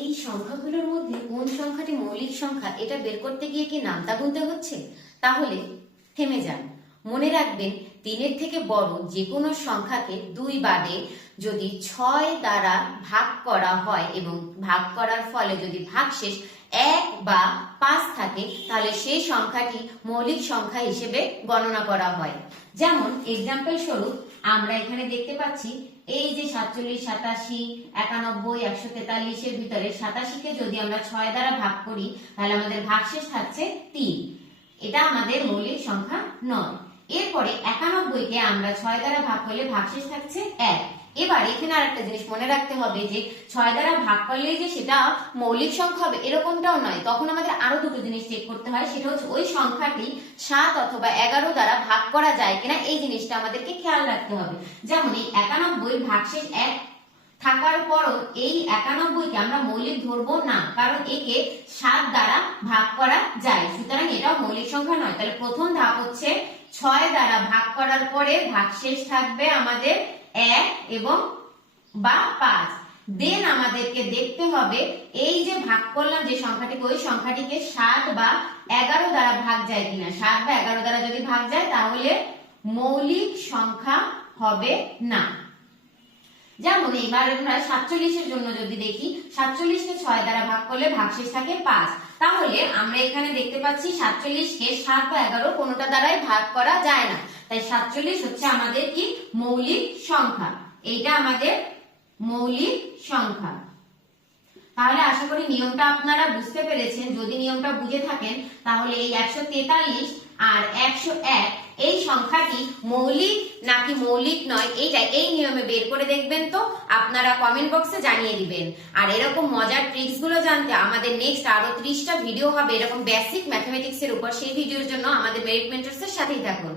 এই সংখ্যাগুলোর মধ্যে কোন সংখ্যাটি মৌলিক সংখ্যা এটা বের করতে গিয়ে কি নামতা গুনতে হচ্ছে? তাহলে থেমে যান, মনে রাখবেন 3-এর থেকে বড় যে কোনো সংখ্যাকে 2 বাদে যদি 6 দ্বারা ভাগ করা হয় এবং ভাগ করার ফলে যদি ভাগশেষ 1 বা 5 থাকে তাহলে সেই সংখ্যাটি মৌলিক সংখ্যা হিসেবে গণনা করা হয়। যেমন এক্সাম্পল স্বরূপ আমরা এখানে দেখতে পাচ্ছি এই যে 47, 87, 91, 143 এর ভিতরে 87 কে যদি আমরা 6 দ্বারা ভাগ করি তাহলে আমাদের ভাগশেষ থাকছে 3। এটা আমাদের মৌলিক সংখ্যা নয়। এরপরে 91 কে আমরা 6 দ্বারা ভাগ করলে ভাগশেষ থাকছে 1। এবার এখানে আরেকটা জিনিস মনে রাখতে হবে যে 6 দ্বারা ভাগ করলে যে সেটা মৌলিক সংখ্যা হবে এরকমটাও নয়, তখন আমাদের আরো দুটো জিনিস চেক করতে হয়, সেটা হচ্ছে ওই সংখ্যাটি 7 অথবা 11 দ্বারা ভাগ করা যায় কিনা এই জিনিসটা আমাদেরকে খেয়াল রাখতে হবে। যেমন এই 91 ভাগশেষ 1 থাকার পরও এই 91 কে আমরা মৌলিক ধরবো না, কারণ একে 7 দ্বারা ভাগ করা যায়, সুতরাং এটাও মৌলিক সংখ্যা নয়। তাহলে প্রথম ধাপ হচ্ছে 6 দ্বারা ভাগ করার পরে ভাগশেষ থাকবে আমাদের 1 এবং বা 5। দেন আমাদেরকে দেখতে হবে এই যে ভাগ করলাম যে সংখ্যাটিকে ওই সংখ্যাটিকে 7 বা 11 দ্বারা ভাগ যায় কিনা। 7 বা 11 দ্বারা যদি ভাগ যায় তাহলে মৌলিক সংখ্যা হবে না। যেমন এবার আমরা 47 এর জন্য যদি দেখি, 47 কে 6 দ্বারা ভাগ করলে ভাগশেষ থাকে 5। তাহলে আমরা এখানে দেখতে পাচ্ছি 47 কে 7 বা 11 কোনোটা দ্বারাই ভাগ করা যায় না, তাই 47 হচ্ছে আমাদের কি মৌলিক সংখ্যা। এইটা আমাদের মৌলিক সংখ্যা। তাহলে আশা করি নিয়মটা আপনারা বুঝতে পেরেছেন। যদি নিয়মটা বুঝে থাকেন তাহলে এই 143 আর 101 এই সংখ্যাটি মৌলিক নাকি মৌলিক নয় এইটা এই নিয়মে বের করে দেখবেন, তো আপনারা কমেন্ট বক্সে জানিয়ে দিবেন। আর এরকম মজার ট্রিক্স গুলো জানতে আমাদের নেক্সট আরো 30টা ভিডিও হবে এরকম বেসিক ম্যাথমেটিক্স এর উপর। সেই ভিডিওর জন্য আমাদের মেরিট মেন্টরস এর সাথেই থাকুন।